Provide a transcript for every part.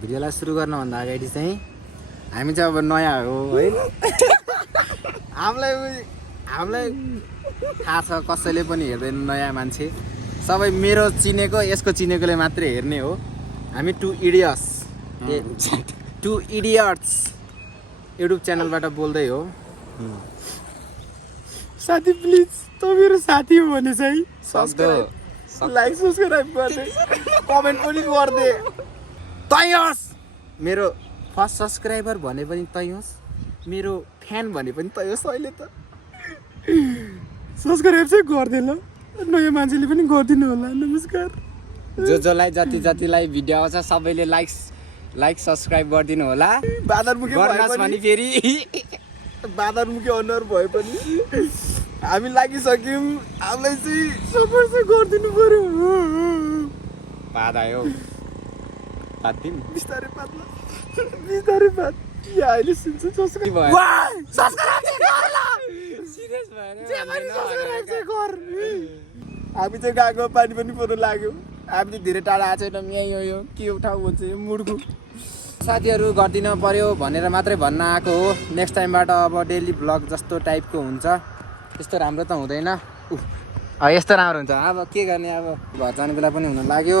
भिडियोलाई सुरु गर्नुभन्दा अगाडि चाहिँ हामी चाहिँ अब नयाँ हो है हामीलाई थाहा छ कसैले पनि हेर्दैन नयाँ मान्छे सबै मेरो चिनेको यसको चिनेकोले मात्रै हेर्ने हो हामी टु इडियट्स युट्युब च्यानलबाट बोल्दै हो साथी प्लिज त मेरो साथी हो भने चाहिँ लाइक सब्सक्राइब गर्दै कमेन्ट पनि गर्दै तै होस् मेरो फर्स्ट सब्सक्राइबर भने पनि तै होस् मेरो फ्यान भने पनि तै होस् अहिले त सब्सक्राइब चाहिँ गर्दैन नयाँ मान्छेले पनि गरिदिनु होला नमस्कार जसलाई जतिलाई भिडियो आउँछ सबैले लाइक सब्सक्राइब गरिदिनु होला बादरमुखी भने फेरि बादरमुखी अनुहार भए पनि हामी लागिसक्यौँ हामीलाई चाहिँ सपोर्ट चाहिँ गरिदिनु पर्यो पादायो पादिम बिस्तारै पात्ला बिस्तारै पात या अहिले सुन्छ सब्सक्राइब भयो सब्सक्राइब गर्ला सिरियस भएर हामी चाहिँ गएको पानी पनि पर्नु लाग्यो हामी चाहिँ धेरै टाढा आएको छैन यहाँ यो के ठाउँ हुन्छ यो मुडको साथीहरू गरिदिनु पर्यो भनेर मात्रै भन्न आएको हो नेक्स्ट टाइमबाट अब डेली ब्लग जस्तो टाइपको हुन्छ यस्तो राम्रो त हुँदैन यस्तो राम्रो हुन्छ अब के गर्ने अब घर जाने बेला पनि हुन लाग्यो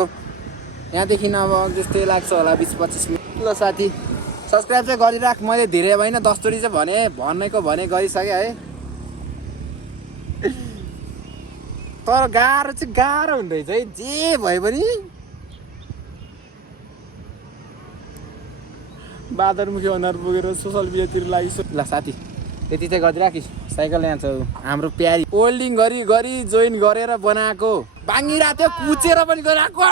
यहाँदेखि अब जस्तै लाग्छ होला 20-25 मिनट ल साथी सब्सक्राइब चाहिँ गरिराख मैले धेरै होइन 10 चोटि चाहिँ भने गरिसकेँ है तर गाह्रो हुँदैछ है जे भए पनि बादरमुखी अनुहार पुगेर सोसल मिडियातिर लागिसक्यो ल साथी त्यति चाहिँ गरिराखी साइकल यहाँ छ हाम्रो प्यारी ओल्डिङ गरी जोइन गरेर बनाएको बाङ्गिरा त्यो कुचेर पनि गराएको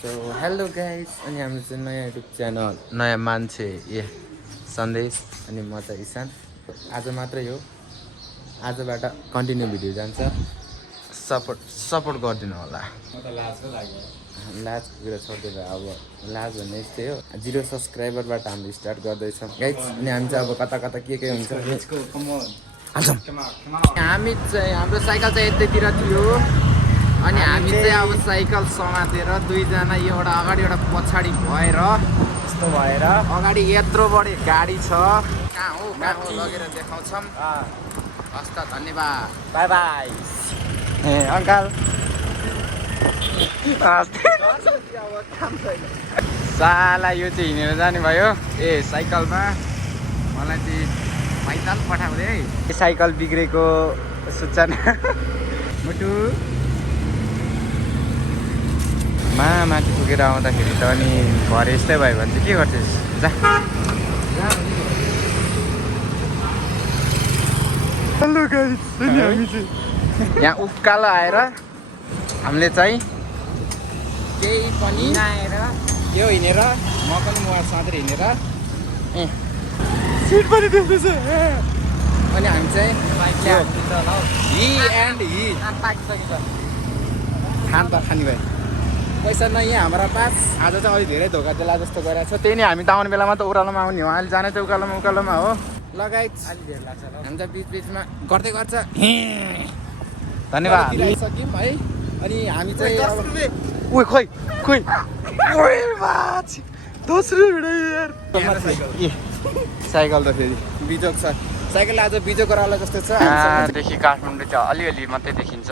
सो हेलो गाइस अनि हाम्रो चाहिँ नयाँ युट्युब च्यानल नयाँ मान्छे सन्देश अनि म चाहिँ ईशान आज मात्रै हो आजबाट कन्टिन्यू भिडियो जान्छ सपोर्ट गरिदिनु होला लाजको कुरा छोडिदिएर अब लाज भन्ने यस्तै हो 0 सब्सक्राइबरबाट हाम्रो स्टार्ट गर्दैछौँ गाइस अनि हामी चाहिँ अब कता के हुन्छ हामी चाहिँ हाम्रो साइकल चाहिँ यतैतिर थियो अनि हामी चाहिँ अब साइकल समातेर दुईजना एउटा अगाडि एउटा पछाडि भएर यस्तो भएर अगाडि यत्रो बढी गाडी छ कहाँ हो लगेर देखाउँछौँ हस् त धन्यवाद बाई बाई ए अङ्कल साला यो चाहिँ हिँडेर जाने भयो ए साइकलमा मलाई चाहिँ पैदल पठाउँदै है साइकल बिग्रेको सूचना मुटु माथि पुगेर आउँदाखेरि त अनि भरे यस्तै भयो भने चाहिँ के गर्छस् जा हेलो गाइस हामी चाहिँ यहाँ उकालो आएर हामीले चाहिँ केही पनि नआएर यो हिँडेर म पनि मोबाइल साँधेर हिँडेर सिट पनि देख्दैछ अनि हामी चाहिँ खान त खाने भयो पैसा नयाँ हाम्रो पास आज चाहिँ अलिक धेरै धोका देला जस्तो गरिरहेको छ त्यही नै हामी त आउने बेलामा त ओह्रालोमा आउने हो अहिले जाने चाहिँ उकालोमा हो लगायत हामी त बिचमा गर्दै गर्छ धन्यवाद सक्यौँ है अनि हामी चाहिँ साइकल त फेरि बिजोक छ साइकल आज बिजोक गराउला जस्तो छ देखि काठमाडौँ चाहिँ अलिअलि मात्रै देखिन्छ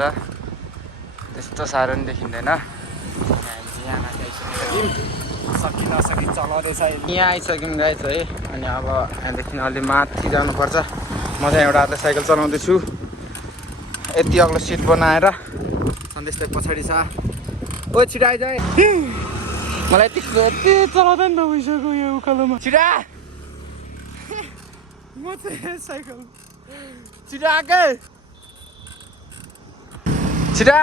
त्यस्तो साह्रो पनि देखिँदैन सकि नसकि चलाउँदैछ यहाँ आइसक्यौँ गाइस है अनि अब यहाँदेखि अलि माथि जानुपर्छ म चाहिँ एउटा हातले साइकल चलाउँदैछु यति अग्लो सिट बनाएर सन्देश चाहिँ पछाडि छ ओ छिटो आइज मलाई यति चलाउँदा नि त भइसक्यो यो उकालोमा छिटो म चाहिँ साइकल छिटो आएकै छिटो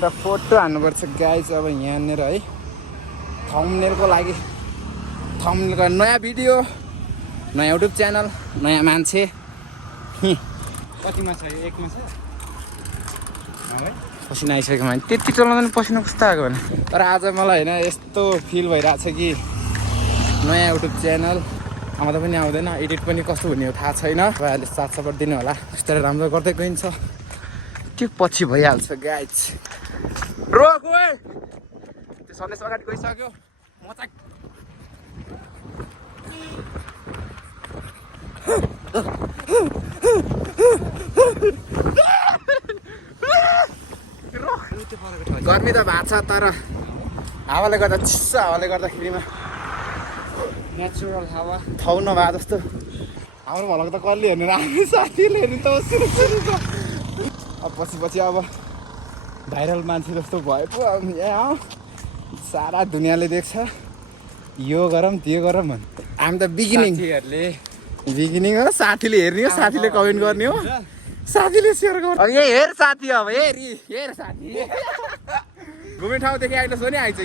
र फोटो हान्नुपर्छ गाइस अब यहाँनिर है थम्बनेलको लागि थम्बनेलको नयाँ भिडियो नयाँ युट्युब च्यानल नयाँ मान्छे कतिमा छ यो एकमा छ पसिना आइसक्यो भने त्यति चलाउँदा पनि पसिना कस्तो आएको भने तर आज मलाई होइन यस्तो फिल भइरहेको छ कि नयाँ युट्युब च्यानल आउँदा पनि आउँदैन एडिट पनि कस्तो हुने हो थाहा छैन अहिले साथ सपोर्ट दिनु होला बिस्तारै राम्रो गर्दै गइन्छ त्यो पछि भइहाल्छ गाइज रोक ओए त्यो सन्देश अगाडि गइसक्यो म चाहिँ गर्मी त भएको छ तर हावाले गर्दा चिसो हावाले गर्दाखेरिमा नेचुरल हावा ठाउँ नभए जस्तो हाम्रो भलक त कसले हेर्नु राम्रो साथीले हेर्नु त अब पछि अब भाइरल मान्छे जस्तो भए पो अब यहाँ सारा दुनियाँले देख्छ यो गरौँ त्यो गरौँ भन् हामी त बिगिनिङ हो साथीले हेर्ने हो साथीले कमेन्ट गर्ने हो साथीले सेयर गर्नु अब यही हेर साथी अब हेर साथी घुम्ने ठाउँदेखि आइलोस् भने आइज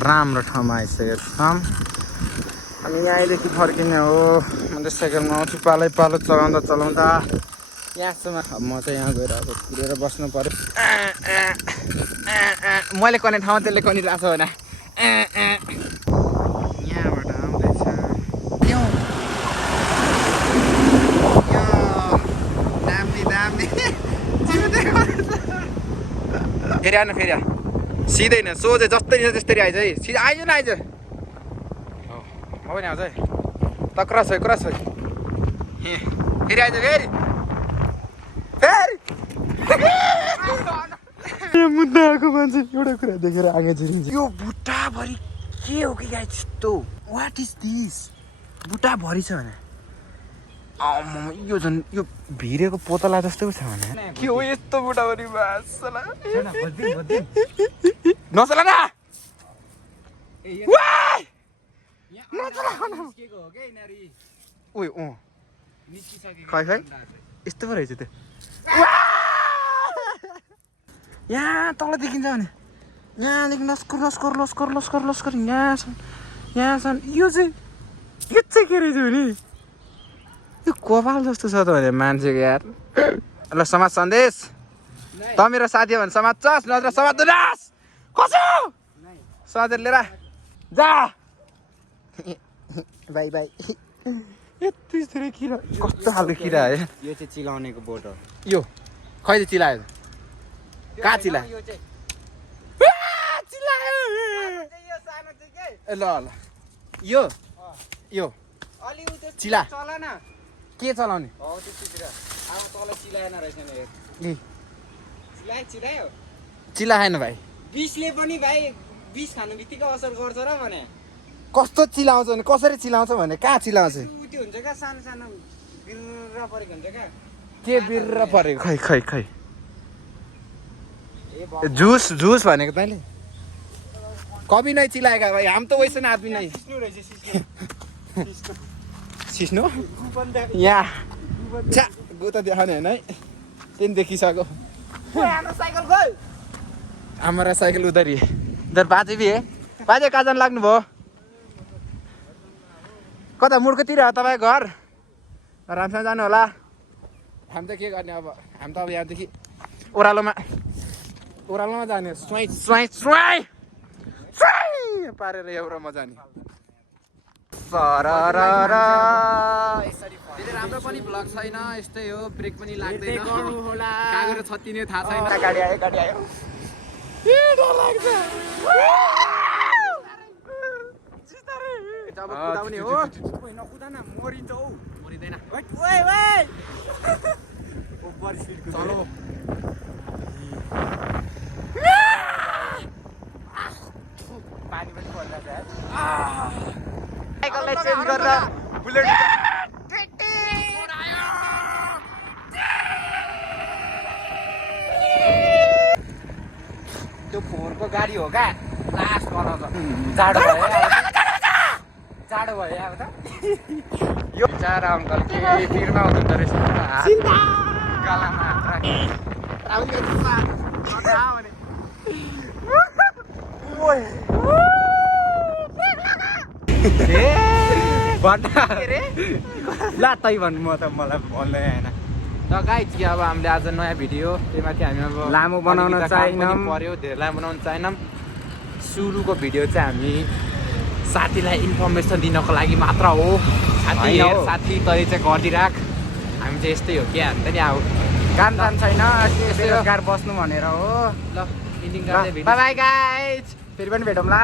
राम्रो ठाउँमा आइसकेको छौँ अनि यहाँदेखि फर्किने हो म त साइकलमा आउँछु पालो चलाउँदा यहाँसम्म अब म चाहिँ यहाँ गएर अब कुरेर बस्नु पर्यो मैले गर्ने ठाउँमा त्यसले कनिरहेको छ भने यहाँबाट आउँदैछ दामी फेरि आउनु फेरि सिधै न सोझै जस्तै छ त्यस्तै आइज है सिधै आइज न आइज हो नि आउँछ है त क्रस है फेरि आइज फेरि मुद्दाको मान्छे एउटा कुरा देखेर आगे झिरिन्छ यो बुट्टाभरि के हो कि गाई त्यस्तो वाट इज दिस बुट्टाभरि छ भने यो झन् यो भिरेको पोतला जस्तो छ भने के हो यस्तो बुट्टाभरि नचला न खै यस्तो पो रहेछ त्यो यहाँ तल देखिन्छ भने यहाँदेखि लस्कर यहाँसम्म यो चाहिँ के रहेछ भने यो कपाल जस्तो छ त भने मान्छेको यार ल समाज सन्देश त मेरो साथी हो भने समाज चस नत्र समाज दुनास कसो सधैँ लिएर जा बाई यति धेरै किरा कस्तो खालको किरा है यो चाहिँ चिलाउनेको बोट हो यो खै चिलायो कहाँ चिलायो ल यो चिला के चलाउने चिलाएन भाइ विषले पनि भाइ विष खानु बित्तिकै असर गर्छ र भने कस्तो चिलाउँछ भने कसरी चिलाउँछ भने कहाँ चिलाउँछ त्यो हुन्छ क्या सानो बिर्र परेको हुन्छ क्या के बिर्र परेको खै जुस भनेको तैँले कभी नै चिलाएका भाइ हम त वैसे आदमी नै सिस्नो यहाँ छ्या गु त देखाउने होइन है त्यही देखिसक्यो हमारा साइकल उधर ही इधर बाजे भी है बाजे कहाँ जान लाग्नु भयो कता मुर्कोतिर हो तपाईँको घर राम्रोसँग जानु होला हामी त के गर्ने अब हामी त अब यहाँदेखि ओह्रालोमा जाने स्वाई पारेर एउटामा जाने धेरै राम्रो पनि भ्लग छैन यस्तै हो ब्रेक पनि लाग्दैन कागेर छत्तिने थाहा छैन गाडी आयो कुदाउने हो नकुदा न मरिन्छ हौ मरिँदैन चलो पानी पनि पर्छ साइकललाई चेन्ज गरेर बुलेट त्यो फोहोरको गाडी हो क्या लास्ट बनाउँछ जाडो भयो अब त यो चार अङ्कल के पिरमा हुँदो रहेछ गालामा ला तै भन्नु म त मलाई भन्दै आएन त गाइज कि अब हामीले आज नयाँ भिडियो त्यही माथि हामी अब लामो बनाउन चाहेनौँ पर्यो धेरै लामो बनाउन चाहेनौँ सुरुको भिडियो चाहिँ हामी साथीलाई इन्फर्मेसन दिनको लागि मात्र हो साथी तैँले चाहिँ गरिदिराख हामी चाहिँ यस्तै हो क्या अन्त नि अब काम जान छैन बेरोजगार बस्नु भनेर हो ल एन्डिङ ल गर्दै भेट बाई बाई गाइज फेरि पनि भेटौँला